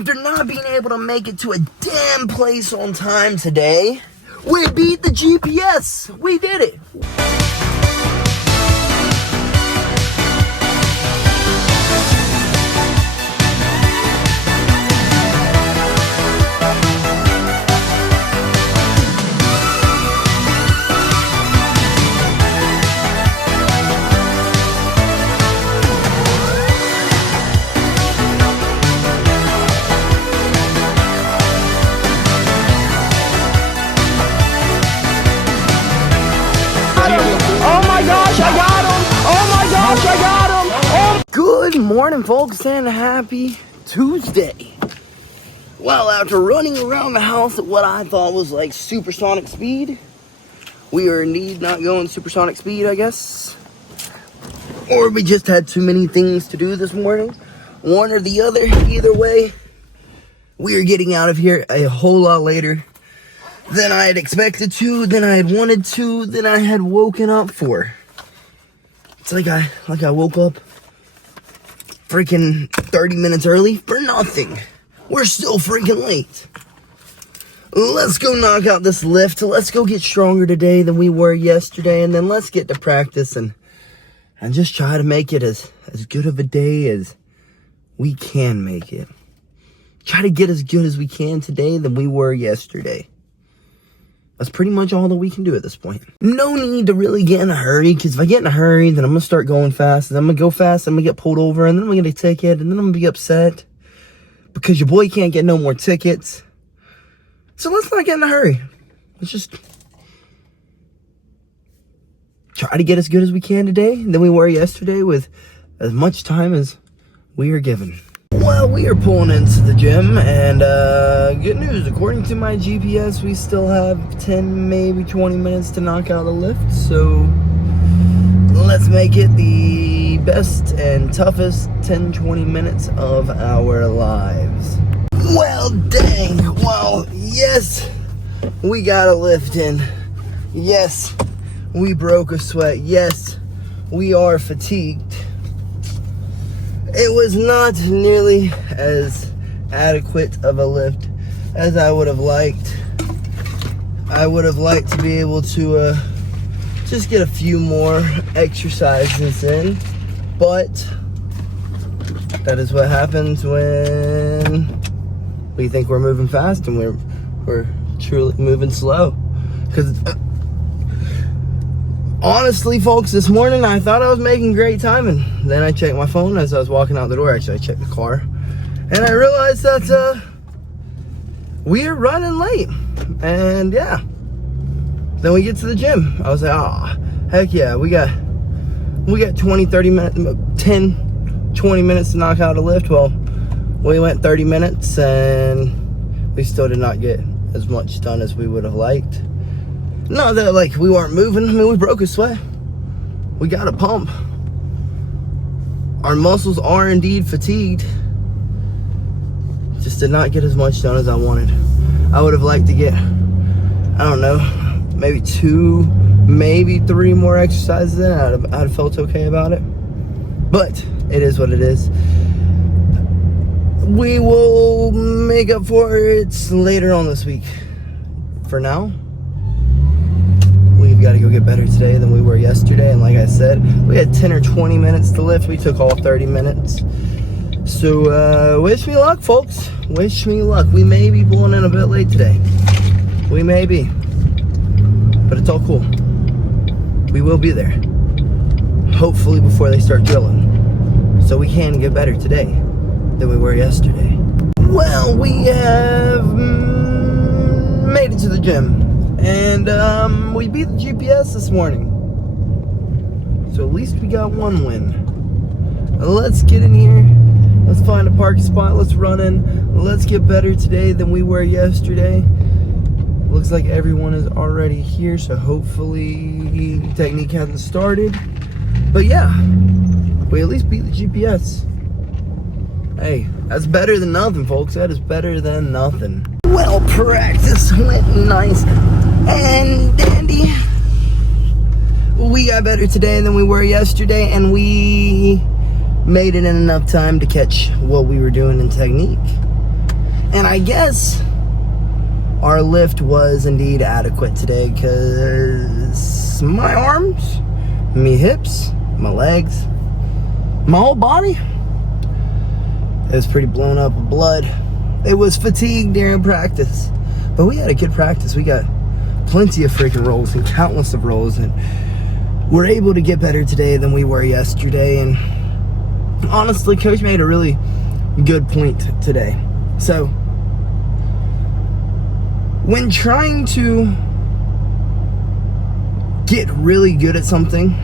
After not being able to make it to a damn place on time today, we beat the GPS. We did it. Good morning, folks, and happy Tuesday. Well, after running around the house at what I thought was like supersonic speed, we are indeed not going supersonic speed, I guess. Or we just had too many things to do this morning. One or the other. Either way, we are getting out of here a whole lot later than I had expected to, than I had wanted to, than I had woken up for. It's like I woke up freaking 30 minutes early for nothing. We're still freaking late. Let's go knock out this lift. Let's go get stronger today than we were yesterday, and then let's get to practice and just try to make it as good of a day as we can make it. Try to get as good as we can today than we were yesterday. That's pretty much all that we can do at this point. No need to really get in a hurry, because if I get in a hurry, then I'm going to start going fast, and I'm going to go fast, I'm going to get pulled over, and then I'm going to get a ticket, and then I'm going to be upset because your boy can't get no more tickets. So let's not get in a hurry. Let's just try to get as good as we can today than we were yesterday with as much time as we are given. Well, we are pulling into the gym, and good news, according to my GPS, we still have 10, maybe 20 minutes to knock out a lift, so let's make it the best and toughest 10-20 minutes of our lives. Well, dang, well, yes, we got a lift in. Yes, we broke a sweat. Yes, we are fatigued. It was not nearly as adequate of a lift as I would have liked. I would have liked to be able to just get a few more exercises in, but that is what happens when we think we're moving fast and we're truly moving slow. Because honestly, folks, this morning I thought I was making great time, and then I checked my phone as I was walking out the door. Actually, I checked the car, and I realized that we're running late. And yeah, then we get to the gym. I was like, heck yeah, we got 20 minutes to knock out a lift. Well, we went 30 minutes and we still did not get as much done as we would have liked. Not that like we weren't moving. I mean, we broke a sweat. We got a pump. Our muscles are indeed fatigued. Just did not get as much done as I wanted. I would have liked to get, I don't know, maybe 2, maybe 3 more exercises in. I'd have felt okay about it. But it is what it is. We will make up for it later on this week. For now, we've got to go get better today than we were yesterday. And like I said, we had 10 or 20 minutes to lift. We took all 30 minutes. So wish me luck, folks. Wish me luck. We may be pulling in a bit late today. We may be. But it's all cool. We will be there. Hopefully before they start drilling. So we can get better today than we were yesterday. Well, we have made it to the gym. And we beat the GPS this morning. So at least we got one win. Let's get in here. Let's find a parking spot. Let's run in. Let's get better today than we were yesterday. Looks like everyone is already here, so hopefully technique hasn't started. But yeah, we at least beat the GPS. Hey, that's better than nothing, folks. That is better than nothing. Well, practice went nice and dandy. We got better today than we were yesterday, and we made it in enough time to catch what we were doing in technique. And I guess our lift was indeed adequate today, because my arms, my hips, my legs, my whole body, it was pretty blown up with blood. It was fatigue during practice. But we had a good practice. We got plenty of freaking rolls and countless of rolls, and we're able to get better today than we were yesterday. And honestly, Coach made a really good point today. So when trying to get really good at something,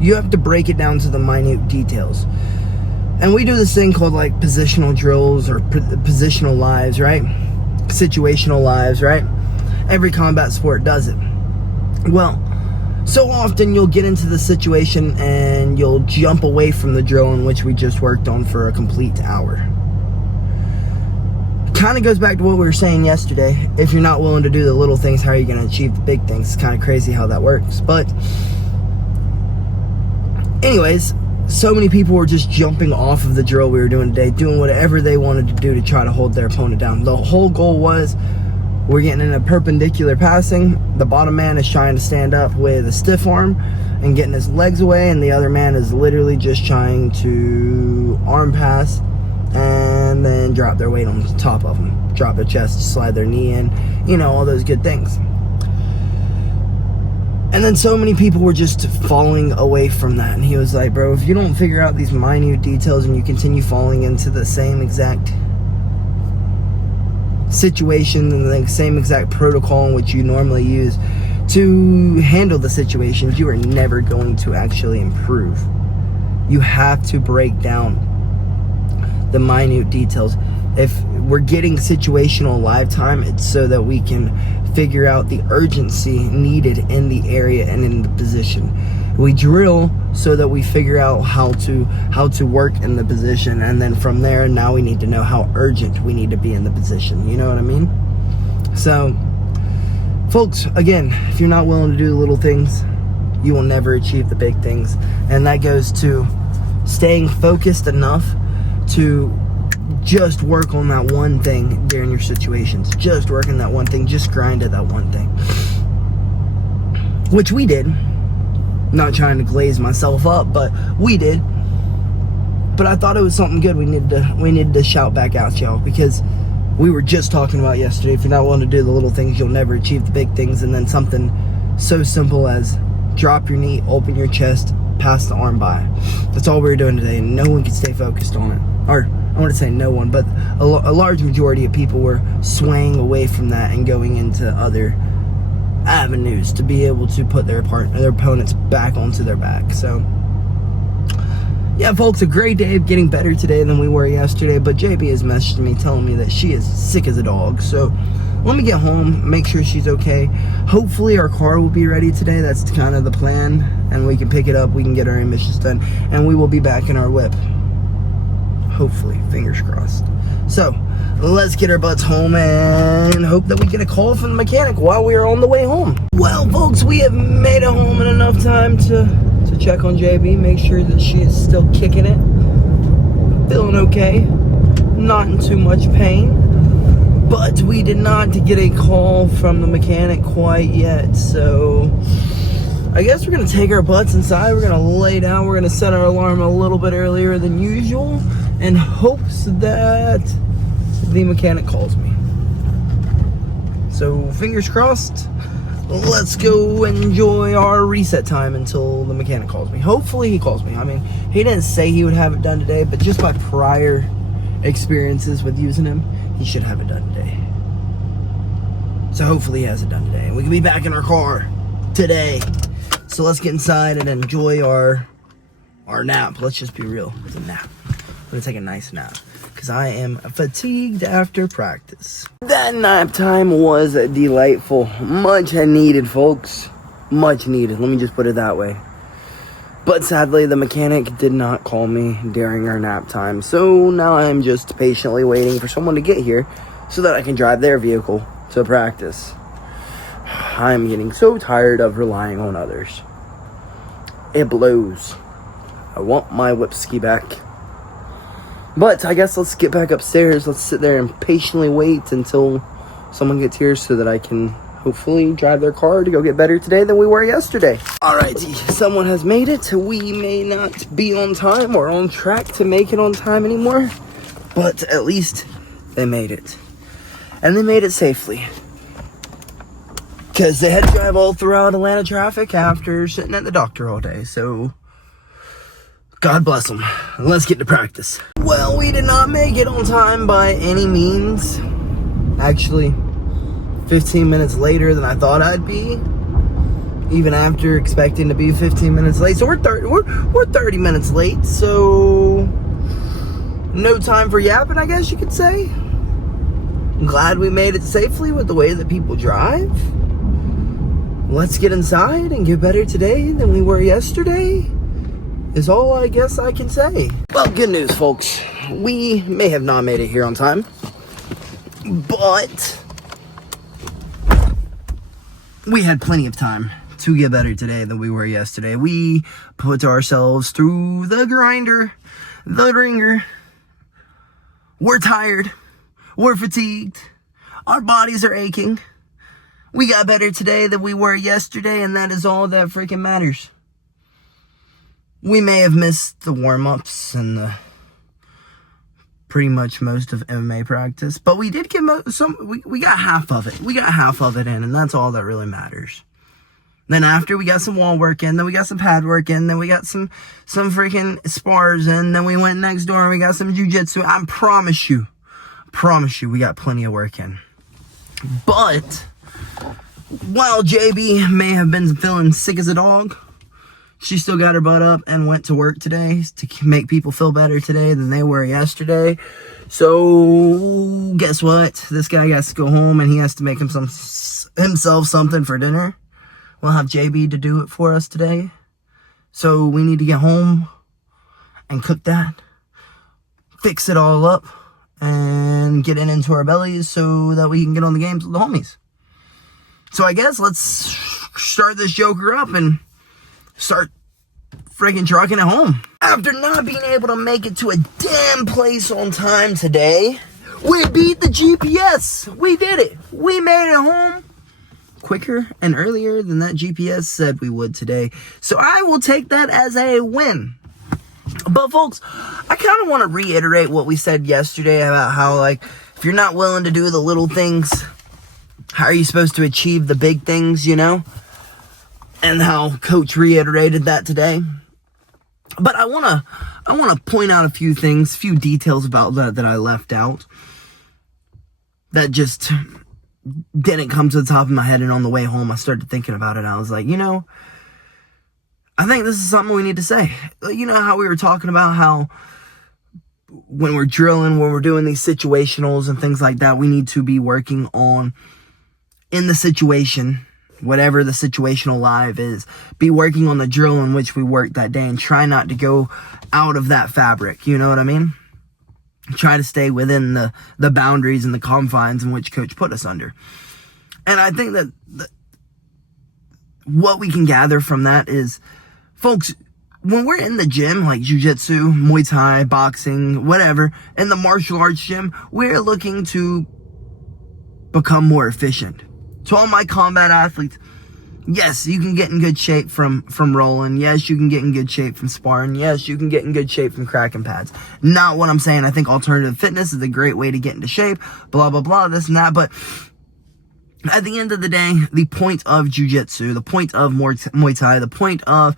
you have to break it down to the minute details. And we do this thing called like positional drills or positional lives, right? Situational lives, right? Every combat sport does it. Well, so often you'll get into the situation and you'll jump away from the drill in which we just worked on for a complete hour. Kind of goes back to what we were saying yesterday. If you're not willing to do the little things, how are you going to achieve the big things? It's kind of crazy how that works. But anyways, so many people were just jumping off of the drill we were doing today, doing whatever they wanted to do to try to hold their opponent down. The whole goal was, we're getting in a perpendicular passing. The bottom man is trying to stand up with a stiff arm and getting his legs away, and the other man is literally just trying to arm pass and then drop their weight on the top of them. Drop their chest, slide their knee in, you know, all those good things. And then so many people were just falling away from that. And he was like, bro, if you don't figure out these minute details and you continue falling into the same exact situation and the same exact protocol in which you normally use to handle the situations, you are never going to actually improve. You have to break down the minute details. If we're getting situational live time, it's so that we can figure out the urgency needed in the area and in the position. We drill so that we figure out how to work in the position, and then from there, now we need to know how urgent we need to be in the position. You know what I mean? So, folks, again, if you're not willing to do the little things, you will never achieve the big things. And that goes to staying focused enough to just work on that one thing during your situations. Just work on that one thing. Just grind at that one thing. Which we did. Not trying to glaze myself up, but we did. But I thought it was something good we needed to shout back out, y'all, because we were just talking about yesterday, if you're not willing to do the little things, you'll never achieve the big things. And then something so simple as drop your knee, open your chest, pass the arm by. That's all we were doing today, and no one could stay focused on it. Or I want to say no one, but a large majority of people were swaying away from that and going into other avenues to be able to put their opponents back onto their back. So yeah, folks, a great day of getting better today than we were yesterday. But JB has messaged me telling me that she is sick as a dog. So let me get home, make sure she's okay. Hopefully our car will be ready today. That's kind of the plan, and we can pick it up, we can get our emissions done, and we will be back in our whip. Hopefully, fingers crossed. So let's get our butts home and hope that we get a call from the mechanic while we are on the way home. Well, folks, we have made it home in enough time to check on JB, make sure that she is still kicking it, feeling okay, not in too much pain. But we did not get a call from the mechanic quite yet, so I guess we're going to take our butts inside, we're going to lay down, we're going to set our alarm a little bit earlier than usual in hopes that the mechanic calls me. So fingers crossed, let's go enjoy our reset time until the mechanic calls me. Hopefully he calls me. I mean, he didn't say he would have it done today, but just by prior experiences with using him, he should have it done today. So hopefully he has it done today, and we can be back in our car today. So let's get inside and enjoy our nap. Let's just be real, it's a nap. I'm gonna take a nice nap because I am fatigued after practice. That nap time was delightful, much needed, folks, much needed. Let me just put it that way. But sadly, the mechanic did not call me during our nap time, so now I am just patiently waiting for someone to get here so that I can drive their vehicle to practice. I'm getting so tired of relying on others. It blows. I want my whip ski back. But I guess let's get back upstairs. Let's sit there and patiently wait until someone gets here so that I can hopefully drive their car to go get better today than we were yesterday. Alrighty, someone has made it. We may not be on time or on track to make it on time anymore, but at least they made it. And they made it safely. Because they had to drive all throughout Atlanta traffic after sitting at the doctor all day, so God bless them. Let's get to practice. Well, we did not make it on time by any means. Actually, 15 minutes later than I thought I'd be, even after expecting to be 15 minutes late. So we're 30 minutes late, so no time for yapping, I guess you could say. I'm glad we made it safely with the way that people drive. Let's get inside and get better today than we were yesterday, is all I guess I can say. Well, good news, folks. We may have not made it here on time, but we had plenty of time to get better today than we were yesterday. We put ourselves through the grinder, the ringer. We're tired. We're fatigued. Our bodies are aching. We got better today than we were yesterday, and that is all that freaking matters. We may have missed the warm-ups and the pretty much most of MMA practice, but we did get we got half of it. We got half of it in, and that's all that really matters. Then after, we got some wall work in, then we got some pad work in, then we got some freaking spars in, then we went next door and we got some jiu-jitsu. I promise you, we got plenty of work in. But while JB may have been feeling sick as a dog, she still got her butt up and went to work today to make people feel better today than they were yesterday. So guess what? This guy has to go home and he has to make himself something for dinner. We'll have JB to do it for us today. So we need to get home and cook that, fix it all up, and get it into our bellies so that we can get on the games with the homies. So I guess let's start this joker up and start freaking trucking it home. After not being able to make it to a damn place on time today, we beat the GPS. We did it. We made it home quicker and earlier than that GPS said we would today. So I will take that as a win. But folks, I kind of want to reiterate what we said yesterday about how, like, if you're not willing to do the little things, how are you supposed to achieve the big things, you know? And how Coach reiterated that today. But I want to point out a few things, few details about that I left out that just didn't come to the top of my head. And on the way home, I started thinking about it. I was like, you know, I think this is something we need to say. You know how we were talking about how when we're drilling, when we're doing these situationals and things like that, we need to be working on, in the situation, whatever the situational live is, be working on the drill in which we work that day and try not to go out of that fabric. You know what I mean? Try to stay within the boundaries and the confines in which Coach put us under. And I think that what we can gather from that is, folks, when we're in the gym, like jiu-jitsu, Muay Thai, boxing, whatever, in the martial arts gym, we're looking to become more efficient. To all my combat athletes, yes, you can get in good shape from rolling. Yes, you can get in good shape from sparring. Yes, you can get in good shape from cracking pads. Not what I'm saying. I think alternative fitness is a great way to get into shape, blah, blah, blah, this and that. But at the end of the day, the point of jiu-jitsu, the point of Muay Thai, the point of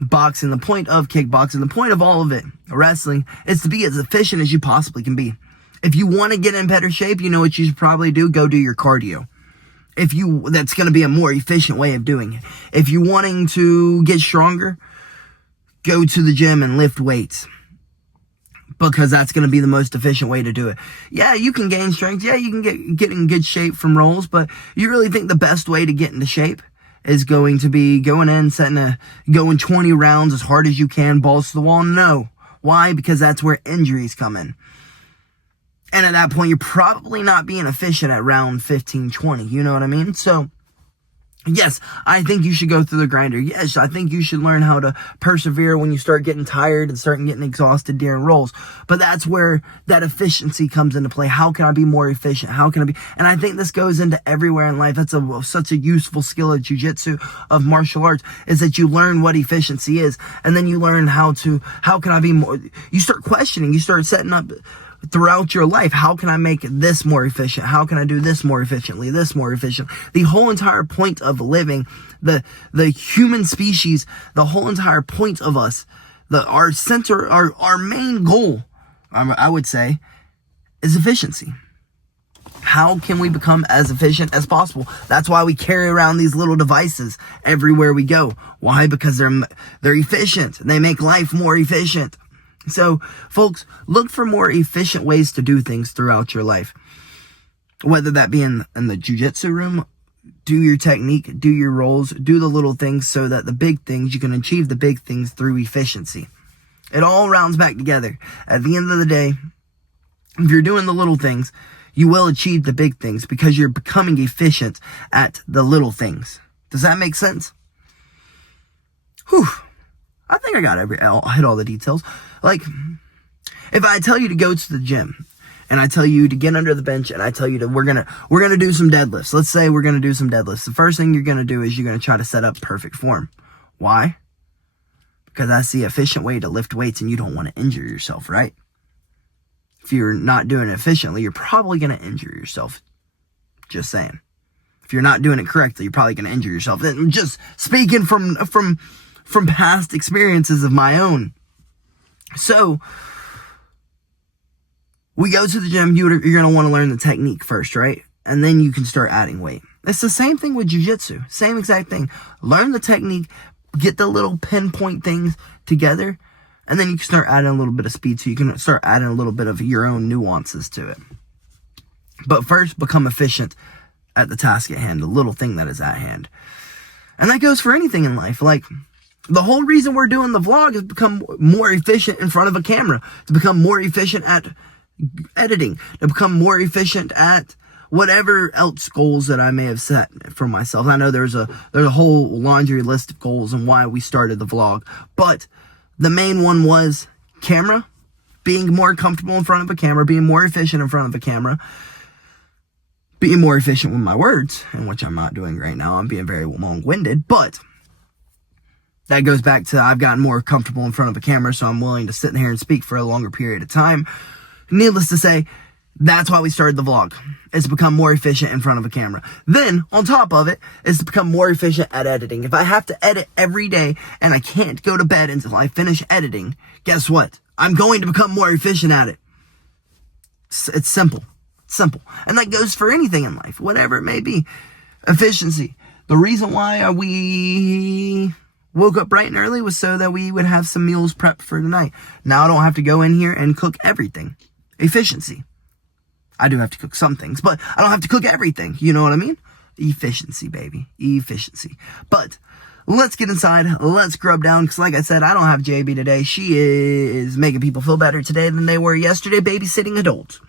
boxing, the point of kickboxing, the point of all of it, wrestling, is to be as efficient as you possibly can be. If you want to get in better shape, you know what you should probably do? Go do your cardio. That's going to be a more efficient way of doing it. If you're wanting to get stronger, go to the gym and lift weights, because that's going to be the most efficient way to do it. Yeah, you can gain strength. Yeah, you can get in good shape from rolls, but you really think the best way to get into shape is going to be going in, going 20 rounds as hard as you can, balls to the wall? No. Why? Because that's where injuries come in. And at that point, you're probably not being efficient at round 15, 20. You know what I mean? So Yes, I think you should go through the grinder. Yes, I think you should learn how to persevere when you start getting tired and start getting exhausted during rolls. But that's where that efficiency comes into play. How can I be more efficient? How can I be? And I think this goes into everywhere in life. That's such a useful skill of jiu-jitsu, of martial arts, is that you learn what efficiency is. And then you learn how can I be more? You start questioning. You start setting up throughout your life. How can I make this more efficient? How can I do this more efficiently? This more efficient? The whole entire point of living, the human species, the whole entire point of us, our main goal, I would say, is efficiency. How can we become as efficient as possible? That's why we carry around these little devices everywhere we go. Why? Because they're efficient. They make life more efficient. So, folks, look for more efficient ways to do things throughout your life. Whether that be in the jiu-jitsu room, do your technique, do your rolls, do the little things so that the big things, you can achieve the big things through efficiency. It all rounds back together. At the end of the day, if you're doing the little things, you will achieve the big things because you're becoming efficient at the little things. Does that make sense? Whew. I think I hit all the details. Like, if I tell you to go to the gym, and I tell you to get under the bench, and I tell you we're gonna do some deadlifts. Let's say we're gonna do some deadlifts. The first thing you're gonna do is you're gonna try to set up perfect form. Why? Because that's the efficient way to lift weights, and you don't want to injure yourself, right? If you're not doing it efficiently, you're probably gonna injure yourself. Just saying. If you're not doing it correctly, you're probably gonna injure yourself. And just speaking from past experiences of my own. So, we go to the gym, you're going to want to learn the technique first, right? And then you can start adding weight. It's the same thing with jiu-jitsu. Same exact thing. Learn the technique, get the little pinpoint things together, and then you can start adding a little bit of speed, so you can start adding a little bit of your own nuances to it. But first, become efficient at the task at hand, the little thing that is at hand. And that goes for anything in life. Like, the whole reason we're doing the vlog is to become more efficient in front of a camera, to become more efficient at editing, to become more efficient at whatever else goals that I may have set for myself. I know there's a whole laundry list of goals and why we started the vlog, but the main one was camera, being more comfortable in front of a camera, being more efficient in front of a camera, being more efficient with my words, and which I'm not doing right now. I'm being very long-winded, but that goes back to I've gotten more comfortable in front of a camera, so I'm willing to sit here and speak for a longer period of time. Needless to say, that's why we started the vlog. It's to become more efficient in front of a camera. Then, on top of it, is to become more efficient at editing. If I have to edit every day and I can't go to bed until I finish editing, guess what? I'm going to become more efficient at it. It's simple. It's simple. And that goes for anything in life, whatever it may be. Efficiency. The reason why we woke up bright and early was so that we would have some meals prepped for tonight. Now I don't have to go in here and cook everything. Efficiency. I do have to cook some things, but I don't have to cook everything. You know what I mean? Efficiency, baby. Efficiency. But let's get inside. Let's grub down, because like I said, I don't have JB today. She is making people feel better today than they were yesterday, babysitting adults.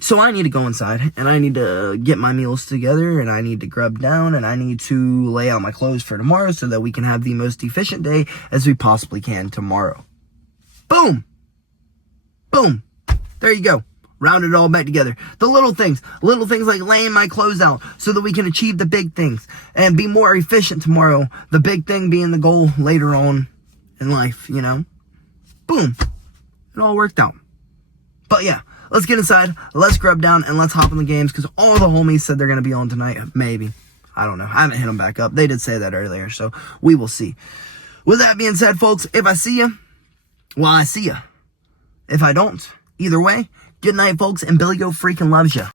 So I need to go inside, and I need to get my meals together, and I need to grub down, and I need to lay out my clothes for tomorrow so that we can have the most efficient day as we possibly can tomorrow. Boom! Boom! There you go. Round it all back together. The little things like laying my clothes out so that we can achieve the big things and be more efficient tomorrow. The big thing being the goal later on in life, you know? Boom! It all worked out. But yeah. Let's get inside, let's grub down, and let's hop in the games, because all the homies said they're going to be on tonight. Maybe. I don't know. I haven't hit them back up. They did say that earlier, so we will see. With that being said, folks, if I see you, well, I see you. If I don't, either way, good night, folks, and BillyGoat freaking loves you.